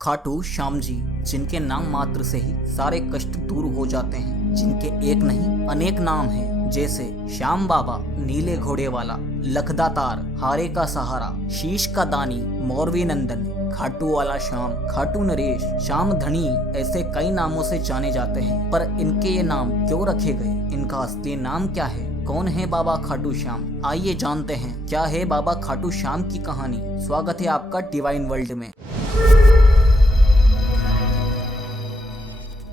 खाटू श्याम जी, जिनके नाम मात्र से ही सारे कष्ट दूर हो जाते हैं, जिनके एक नहीं अनेक नाम हैं, जैसे श्याम बाबा, नीले घोड़े वाला, लखदातार, हारे का सहारा, शीश का दानी, मोरवी नंदन, खाटू वाला श्याम, खाटू नरेश, श्याम धनी, ऐसे कई नामों से जाने जाते हैं। पर इनके ये नाम क्यों रखे गए? इनका असली नाम क्या है? कौन है बाबा खाटू श्याम? आइए जानते हैं क्या है बाबा खाटू श्याम की कहानी। स्वागत है आपका डिवाइन वर्ल्ड में।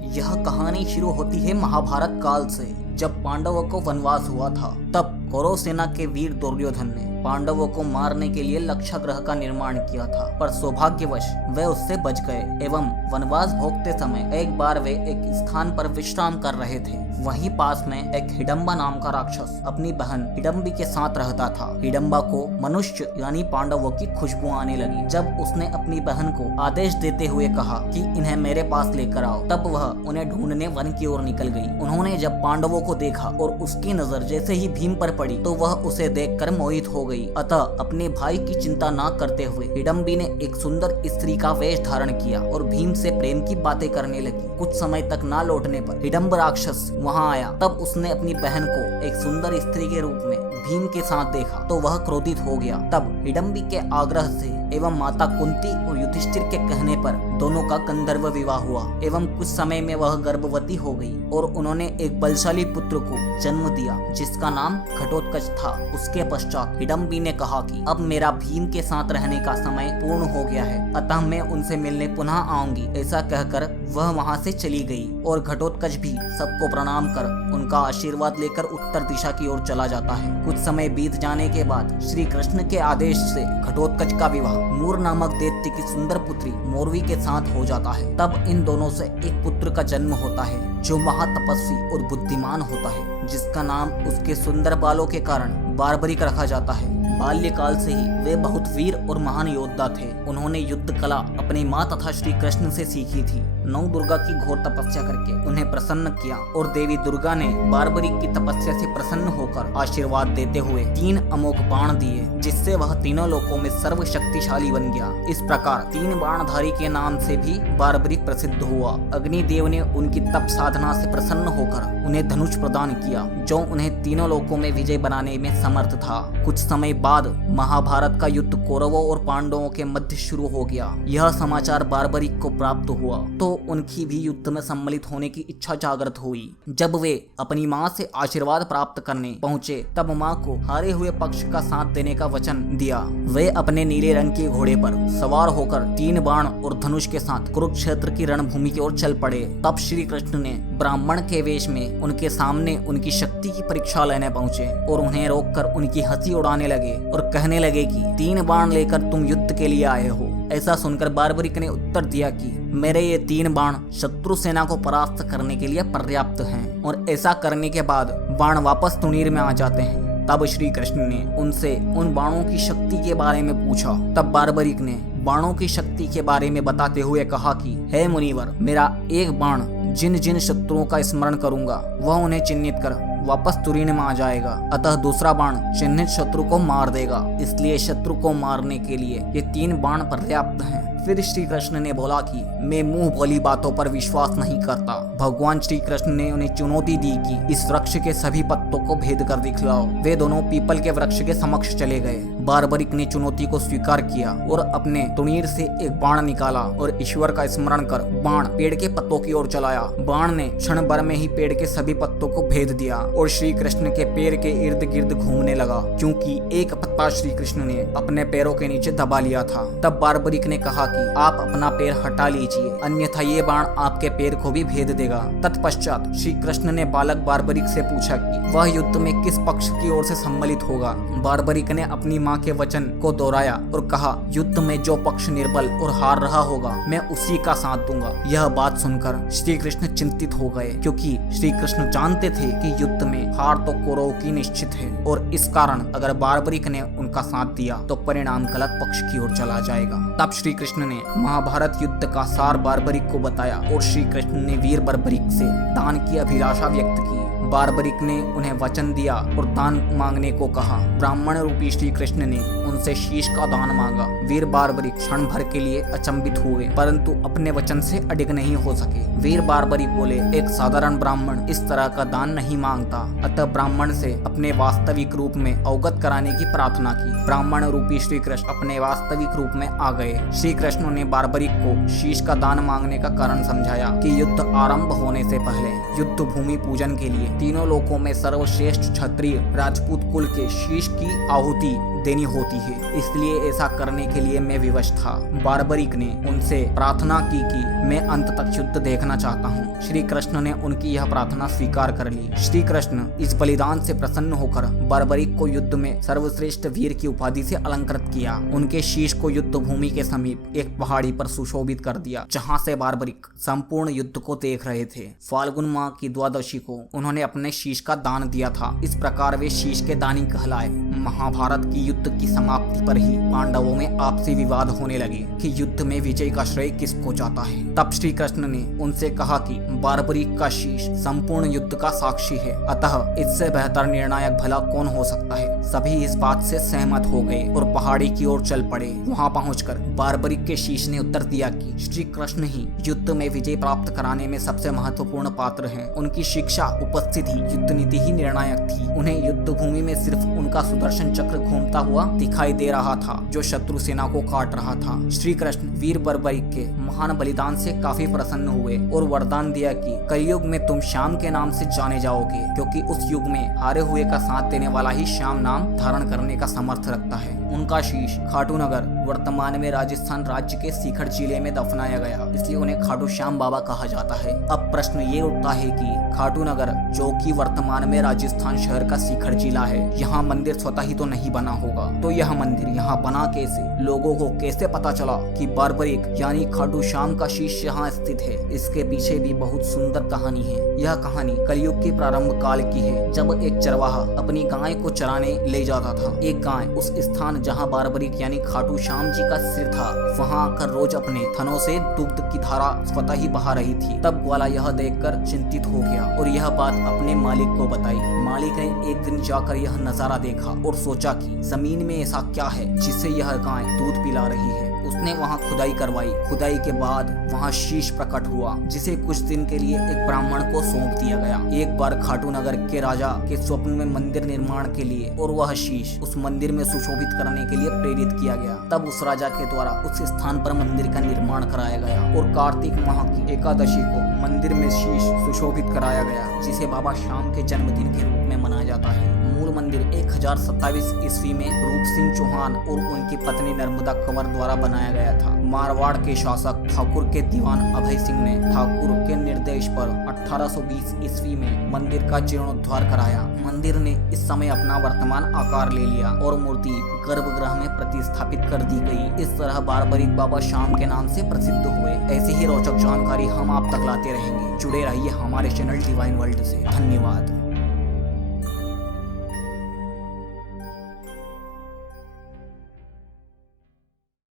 यह कहानी शुरू होती है महाभारत काल से, जब पांडवों को वनवास हुआ था। तब कौरव सेना के वीर दुर्योधन ने पांडवों को मारने के लिए लक्षागृह का निर्माण किया था, पर सौभाग्यवश वे उससे बच गए एवं वनवास भोगते समय एक बार वे एक स्थान पर विश्राम कर रहे थे। वहीं पास में एक हिडम्बा नाम का राक्षस अपनी बहन हिडम्बी के साथ रहता था। हिडम्बा को मनुष्य यानी पांडवों की खुशबू आने लगी। जब उसने अपनी बहन को आदेश देते हुए कहा कि इन्हें मेरे पास लेकर आओ, तब वह उन्हें ढूंढने वन की ओर निकल गई। उन्होंने जब पांडवों को देखा और उसकी नजर जैसे ही भीम पर पड़ी तो वह उसे देखकर मोहित हो गई। अतः अपने भाई की चिंता न करते हुए हिडम्बी ने एक सुंदर स्त्री का वेश धारण किया और भीम से प्रेम की बातें करने लगी। कुछ समय तक ना लौटने पर हिडम्ब राक्षस वहां आया। तब उसने अपनी बहन को एक सुंदर स्त्री के रूप में भीम के साथ देखा तो वह क्रोधित हो गया। तब हिडम्बी के आग्रह से एवं माता कुंती और युधिष्ठिर के कहने पर दोनों का गंधर्व विवाह हुआ एवं कुछ समय में वह गर्भवती हो गई और उन्होंने एक बलशाली पुत्र को जन्म दिया जिसका नाम घटोत्कच था। उसके पश्चात हिडम्बी ने कहा कि अब मेरा भीम के साथ रहने का समय पूर्ण हो गया है, अतः मैं उनसे मिलने पुनः आऊंगी। ऐसा कहकर वह वहां से चली गई और घटोत्कच भी सबको प्रणाम कर उनका आशीर्वाद लेकर उत्तर दिशा की ओर चला जाता है। कुछ समय बीत जाने के बाद श्री कृष्ण के आदेश से घटोत्कच का विवाह मूर नामक दैत्य की सुंदर पुत्री मोरवी के साथ हो जाता है। तब इन दोनों से एक पुत्र का जन्म होता है जो महातपस्वी और बुद्धिमान होता है, जिसका नाम उसके सुंदर बालों के कारण बार्बरिक रखा जाता है। बाल्यकाल से ही वे बहुत वीर और महान योद्धा थे। उन्होंने युद्ध कला अपनी माँ तथा श्री कृष्ण से सीखी थी। नौ दुर्गा की घोर तपस्या करके उन्हें प्रसन्न किया और देवी दुर्गा ने बार्बरिक की तपस्या से प्रसन्न होकर आशीर्वाद देते हुए 3 अमोघ बाण दिए, जिससे वह तीनों लोकों में सर्वशक्तिशाली बन गया। इस प्रकार 3 बाणधारी के नाम से भी बार्बरिक प्रसिद्ध हुआ। अग्निदेव ने उनकी तप साधना से प्रसन्न होकर उन्हें धनुष प्रदान किया, जो उन्हें तीनों लोकों में विजय बनाने में समर्थ था। कुछ समय बाद महाभारत का युद्ध कौरवों और पांडवों के मध्य शुरू हो गया। यह समाचार बार्बरिक को प्राप्त हुआ तो उनकी भी युद्ध में सम्मिलित होने की इच्छा जागृत हुई। जब वे अपनी माँ से आशीर्वाद प्राप्त करने पहुँचे तब माँ को हारे हुए पक्ष का साथ देने का वचन दिया। वे अपने नीले रंग के घोड़े पर सवार होकर 3 बाण और धनुष के साथ कुरुक्षेत्र की रणभूमि की ओर चल पड़े। तब श्री कृष्ण ने ब्राह्मण के वेश में उनके सामने उनकी शक्ति की परीक्षा लेने पहुँचे और उन्हें रोककर उनकी हंसी उड़ाने लगे और कहने लगे कि 3 बाण लेकर तुम युद्ध के लिए आए हो। ऐसा सुनकर बार्बरिक ने उत्तर दिया कि मेरे ये 3 बाण शत्रु सेना को परास्त करने के लिए पर्याप्त हैं और ऐसा करने के बाद बाण वापस तुनीर में आ जाते हैं। तब श्री कृष्ण ने उनसे उन बाणों की शक्ति के बारे में पूछा। तब बार्बरिक ने बाणों की शक्ति के बारे में बताते हुए कहा कि हे मुनिवर, मेरा एक बाण जिन जिन शत्रुओं का स्मरण करूंगा वह उन्हें चिन्हित कर वापस तुरीन में आ जाएगा, अतः दूसरा बाण चिन्हित शत्रु को मार देगा। इसलिए शत्रु को मारने के लिए ये 3 बाण पर्याप्त हैं। फिर श्री कृष्ण ने बोला कि मैं मुंह बोली बातों पर विश्वास नहीं करता। भगवान श्री कृष्ण ने उन्हें चुनौती दी कि इस वृक्ष के सभी पत्तों को भेद कर दिखलाओ। वे दोनों पीपल के वृक्ष के समक्ष चले गए। बार्बरिक ने चुनौती को स्वीकार किया और अपने तुनीर से एक बाण निकाला और ईश्वर का स्मरण कर बाण पेड़ के पत्तों की ओर चलाया। बाण ने क्षण भर में ही पेड़ के सभी पत्तों को भेद दिया और श्री कृष्ण के पैर के इर्द गिर्द घूमने लगा, क्योंकि एक पत्ता श्री कृष्ण ने अपने पैरों के नीचे दबा लिया था। तब बार्बरिक ने कहा कि आप अपना पैर हटा लीजिए, अन्यथा ये बाण आपके पैर को भी भेद देगा। तत्पश्चात श्री कृष्ण ने बालक बार्बरिक से पूछा कि वह युद्ध में किस पक्ष की ओर से सम्मिलित होगा। बार्बरिक ने अपनी माँ के वचन को दोहराया और कहा, युद्ध में जो पक्ष निर्बल और हार रहा होगा मैं उसी का साथ दूंगा। यह बात सुनकर श्री कृष्ण चिंतित हो गए, क्योंकि श्री कृष्ण जानते थे कि युद्ध में हार तो कौरवों की निश्चित है और इस कारण अगर बार्बरिक ने उनका साथ दिया तो परिणाम गलत पक्ष की ओर चला जाएगा। तब श्री कृष्ण ने महाभारत युद्ध का सार बार्बरिक को बताया और श्री कृष्ण ने वीर बार्बरिक से दान की अभिलाषा व्यक्त की। बारबरिक ने उन्हें वचन दिया और दान मांगने को कहा। ब्राह्मण रूपी श्री कृष्ण ने उनसे शीश का दान मांगा। वीर बारबरिक क्षण भर के लिए अचंभित हुए, परंतु अपने वचन से अडिग नहीं हो सके। वीर बारबरिक बोले, एक साधारण ब्राह्मण इस तरह का दान नहीं मांगता, अतः ब्राह्मण से अपने वास्तविक रूप में अवगत कराने की प्रार्थना की। ब्राह्मण रूपी श्री कृष्ण अपने वास्तविक रूप में आ गए। श्री कृष्ण ने बारबरिक को शीश का दान मांगने का कारण समझाया कि युद्ध आरंभ होने से पहले युद्ध भूमि पूजन के लिए तीनों लोकों में सर्वश्रेष्ठ क्षत्रिय राजपूत कुल के शीश की आहुति देनी होती है, इसलिए ऐसा करने के लिए मैं विवश था। बारबरिक ने उनसे प्रार्थना की कि मैं अंत तक युद्ध देखना चाहता हूँ। श्री कृष्ण ने उनकी यह प्रार्थना स्वीकार कर ली। श्री कृष्ण इस बलिदान से प्रसन्न होकर बारबरिक को युद्ध में सर्वश्रेष्ठ वीर की उपाधि से अलंकृत किया। उनके शीश को युद्ध भूमि के समीप एक पहाड़ी पर सुशोभित कर दिया, जहाँ से बारबरिक संपूर्ण युद्ध को देख रहे थे। फाल्गुन माह की द्वादशी को उन्होंने अपने शीश का दान दिया था। इस प्रकार वे शीश के दानी कहलाए। महाभारत की युद्ध की समाप्ति पर ही पांडवों में आपसी विवाद होने लगे कि युद्ध में विजय का श्रेय किसको जाता है। तब श्री कृष्ण ने उनसे कहा कि बारबरिक का शीश संपूर्ण युद्ध का साक्षी है, अतः इससे बेहतर निर्णायक भला कौन हो सकता है। सभी इस बात से सहमत हो गए और पहाड़ी की ओर चल पड़े। वहां पहुंचकर बारबरिक के शीश ने उत्तर दिया कि श्री कृष्ण ही युद्ध में विजय प्राप्त कराने में सबसे महत्वपूर्ण पात्र हैं। उनकी शिक्षा, उपस्थिति, युद्ध नीति ही निर्णायक थी। उन्हें युद्ध भूमि में सिर्फ उनका सुदर्शन चक्र घूमता हुआ दिखाई दे रहा था, जो शत्रु सेना को काट रहा था। श्री कृष्ण वीर बारबरिक के महान बलिदान से काफी प्रसन्न हुए और वरदान दिया कि कलयुग में तुम श्याम के नाम से जाने जाओगे, क्योंकि उस युग में हारे हुए का साथ देने वाला ही श्याम नाम धारण करने का समर्थ रखता है। उनका शीश खाटू नगर वर्तमान में राजस्थान राज्य के सीकर जिले में दफनाया गया, इसलिए उन्हें खाटू श्याम बाबा कहा जाता है। अब प्रश्न ये उठता है कि खाटू नगर, जो कि वर्तमान में राजस्थान शहर का सीकर जिला है, यहाँ मंदिर स्वतः ही तो नहीं बना होगा, तो यह मंदिर यहाँ बना कैसे? लोगों को कैसे पता चला कि बारबरिक यानी खाटू श्याम का शीश यहाँ स्थित है? इसके पीछे भी बहुत सुंदर कहानी है। यह कहानी कलयुग के प्रारंभ काल की है, जब एक चरवाहा अपनी गाय को चराने ले जाता था। एक गाय उस स्थान जहाँ बारबरिक यानी खाटू श्याम जी का सिर था, वहाँ आकर रोज अपने थनों से दुग्ध की धारा स्वतः ही बहा रही थी। तब ग्वाला यह देखकर चिंतित हो गया और यह बात अपने मालिक को बताई। मालिक ने एक दिन जाकर यह नजारा देखा और सोचा कि जमीन में ऐसा क्या है जिससे यह गाय दूध पिला रही है। उसने वहाँ खुदाई करवाई। खुदाई के बाद वहाँ शीश प्रकट हुआ, जिसे कुछ दिन के लिए एक ब्राह्मण को सौंप दिया गया। एक बार खाटू नगर के राजा के स्वप्न में मंदिर निर्माण के लिए और वह शीश उस मंदिर में सुशोभित करने के लिए प्रेरित किया गया। तब उस राजा के द्वारा उस स्थान पर मंदिर का निर्माण कराया गया और कार्तिक माह की एकादशी को मंदिर में शीश सुशोभित कराया गया, जिसे बाबा श्याम के जन्मदिन के रूप में मनाया जाता है। मूल मंदिर 1027 ईस्वी में रूप सिंह चौहान और उनकी पत्नी नर्मदा कंवर द्वारा बनाया गया था। मारवाड़ के शासक ठाकुर के दीवान अभय सिंह ने ठाकुर के निर्देश पर 1820 ईस्वी में मंदिर का जीर्णोद्धार कराया। मंदिर ने इस समय अपना वर्तमान आकार ले लिया और मूर्ति गर्भगृह में प्रतिस्थापित कर दी गई। इस तरह बारबरिक बाबा श्याम के नाम से प्रसिद्ध हुए। ऐसी ही रोचक जानकारी हम आप तक लाते रहेंगे। जुड़े रहिए हमारे चैनल डिवाइन वर्ल्ड से। धन्यवाद।